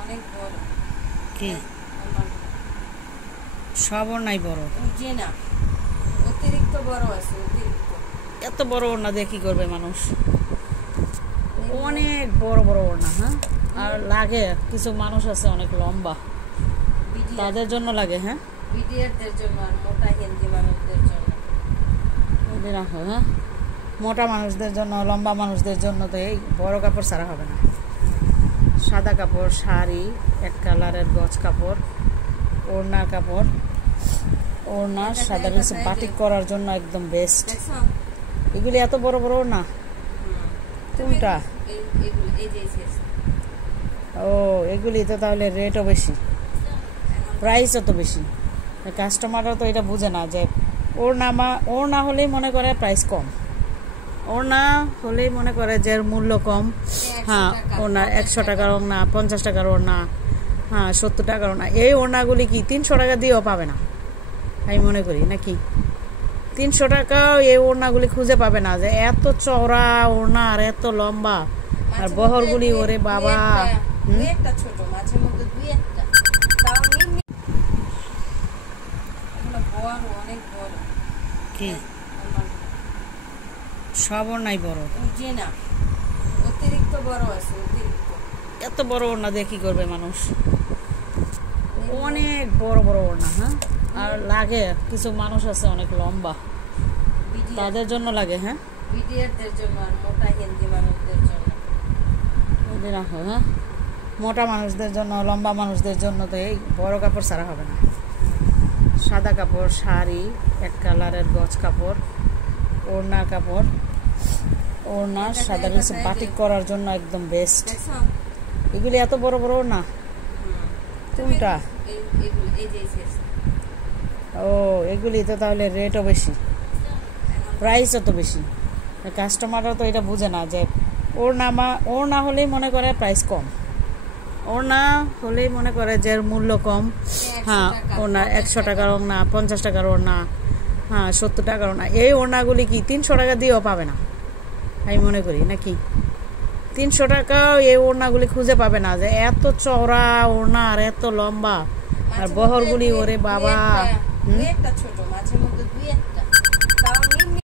অনেক বড় কি সব নাই বড় যে না অতিরিক্ত বড় আছে অতিরিক্ত এত বড় ওড়না দিয়ে কি করবে মানুষ অনেক বড় বড় ওড়না হ্যাঁ আর লাগে কিছু মানুষ আছে অনেক লম্বা তাদের জন্য লাগে হ্যাঁ বিডিআরদের জন্য আর মোটা হেলদি মানুষদের জন্য রাখো হ্যাঁ মোটা মানুষদের জন্য লম্বা মানুষদের জন্য তো এই বড় কাপড় ছাড়া হবে না সাদা কাপড় শাড়ি এক কালারের গজ কাপড় ওড়না কাপড় ওড়না সাদা কিছু বাটিক করার জন্য একদম বেস্ট এগুলি এত বড় বড় ওড়না কোনটা ও এগুলি তো তাহলে রেটও বেশি প্রাইসও তো বেশি কাস্টমাররা তো এটা বুঝে না যে ওড়না হলেই মনে করে প্রাইস কম ওড়না হলেই মনে করে যে মূল্য কম হ্যাঁ ওড়না 100 টাকার ওড়না 50 টাকার ওড়না হ্যাঁ 70 টাকার ওড়না এই ওড়নাগুলি কি 300 টাকা দিয়েও পাবে না আমি মনে করি নাকি 300 টাকাও এই ওড়নাগুলি খুঁজে পাবে না যে এত চওড়া ওড়না আর এত লম্বা আর বহরগুলি ওরে বাবা ছোট মাঝে মধ্যে দুই একটা অনেক বড় কি সব নাই বড় যে না অতিরিক্ত বড় আছে অতিরিক্ত এত বড় ওড়না দিয়ে কি করবে মানুষ অনেক বড় বড় ওড়না হ্যাঁ আর লাগে কিছু মানুষ আছে অনেক লম্বা তাদের জন্য লাগে হ্যাঁ বিডিআরদের জন্য আর মোটা হেলদি মানুষদের জন্য রাখো হ্যাঁ মোটা মানুষদের জন্য লম্বা মানুষদের জন্য তো এই বড় কাপড় ছাড়া হবে না সাদা কাপড় শাড়ি এক কালারের গজ কাপড় ওড়না কাপড় ওড়না সাদা কিছু বাটিক করার জন্য একদম বেস্ট এগুলি এত বড় বড় ওড়না কোনটা ও এগুলি তো তাহলে রেটও বেশি প্রাইসও তো বেশি কাস্টমাররা তো এটা বুঝে না যে ওড়না হলেই মনে করে প্রাইস কম ওড়না হলেই মনে করে যে মূল্য কম হ্যাঁ ওড়না 100 টাকার ওড়না 50 টাকার ওড়না হ্যাঁ 70 টাকার ওড়না এই ওড়নাগুলি কি 300 টাকা দিয়েও পাবে না আমি মনে করি নাকি 300 টাকাও এই ওড়নাগুলি খুঁজে পাবে না যে এত চওড়া ওড়না আর এত লম্বা আর বহরগুলি ওরে বাবা ছোট মাঝে